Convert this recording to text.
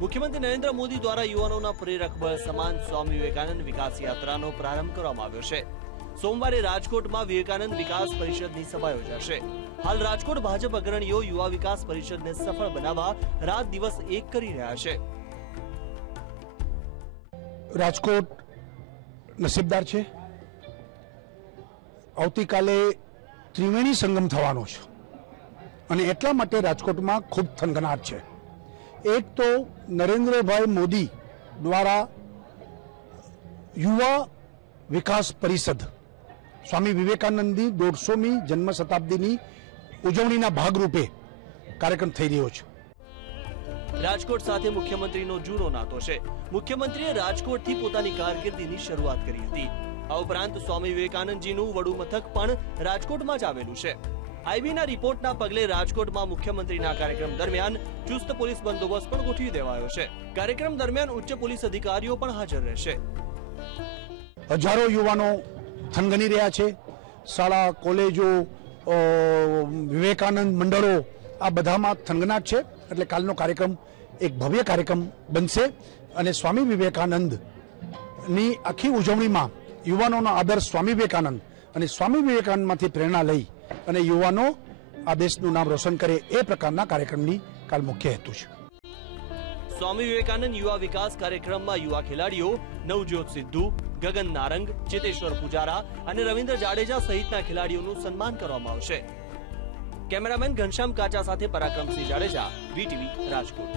મુખ્યમંત્રી નરેન્દ્ર મોદી દ્વારા યુવાનોના પ્રેરક બળ સમાન સ્વામી વિવેકાનંદ વિકાસ યાત્રાનો પ્રારંભ કરવામાં આવ્યો છે। સોમવારે રાજકોટમાં વિવેકાનંદ વિકાસ પરિષદની સભા યોજાશે। હાલ રાજકોટ ભાજપ અગ્રણીઓ યુવા વિકાસ પરિષદને સફળ બનાવવા રાત દિવસ એક કરી રહ્યા છે। રાજકોટ નસીબદાર છે। આવતીકાલે ત્રિવેણી સંગમ થવાનો છે અને એટલા માટે રાજકોટમાં ખૂબ થનગનાટ છે। એક તો નરેન્દ્રભાઈ મોદી દ્વારા યુવા વિકાસ પરિષદ સ્વામી વિવેકાનંદની 150મી જન્મ શતાબ્દીની ઉજવણીના ભાગરૂપે કાર્યક્રમ થઈ રહ્યો છે। રાજકોટ સાથે મુખ્યમંત્રીનો જૂનો નાતો છે। મુખ્યમંત્રીએ રાજકોટથી પોતાની કારકિર્દીની શરૂઆત કરી હતી। આ ઉપરાંત સ્વામી વિવેકાનંદજીનું વડું મથક પણ રાજકોટમાં જ આવેલું છે। આઈબીના રિપોર્ટના પગલે રાજકોટમાં મુખ્યમંત્રીના કાર્યક્રમ દરમિયાન ચુસ્ત પોલીસ બંદોબસ્ત પણ ગોઠવી દેવાયો છે। કાર્યક્રમ દરમિયાન ઉચ્ચ પોલીસ અધિકારીઓ પણ હાજર રહેશે। હજારો યુવાનો થનગની રહ્યા છે। શાળા, કોલેજો, વિવેકાનંદ મંડળો આ બધામાં થનગનાટ છે। એટલે કાલનો કાર્યક્રમ એક ભવ્ય કાર્યક્રમ બનશે અને સ્વામી વિવેકાનંદની આખી ઉજવણીમાં યુવાનોનો આદર્શ સ્વામી વિવેકાનંદ અને સ્વામી વિવેકાનંદમાંથી પ્રેરણા લઈ અને યુવાનો આ દેશનું નામ રોશન કરે એ પ્રકારના કાર્યક્રમની કાલ મુખ્ય હેતુ છે। સ્વામી વિવેકાનંદ યુવા વિકાસ કાર્યક્રમમાં યુવા ખેલાડીઓ નવજોત સિદ્ધુ, ગગન નારંગ, ચેતેશ્વર પુજારા અને રવિન્દ્ર જાડેજા સહિતના ખેલાડીઓનું સન્માન કરવામાં આવશે। કેમેરામેન ઘનશ્યામ કાચા સાથે પરાક્રમસિંહ જાડેજા, વીટીવી રાજકોટ।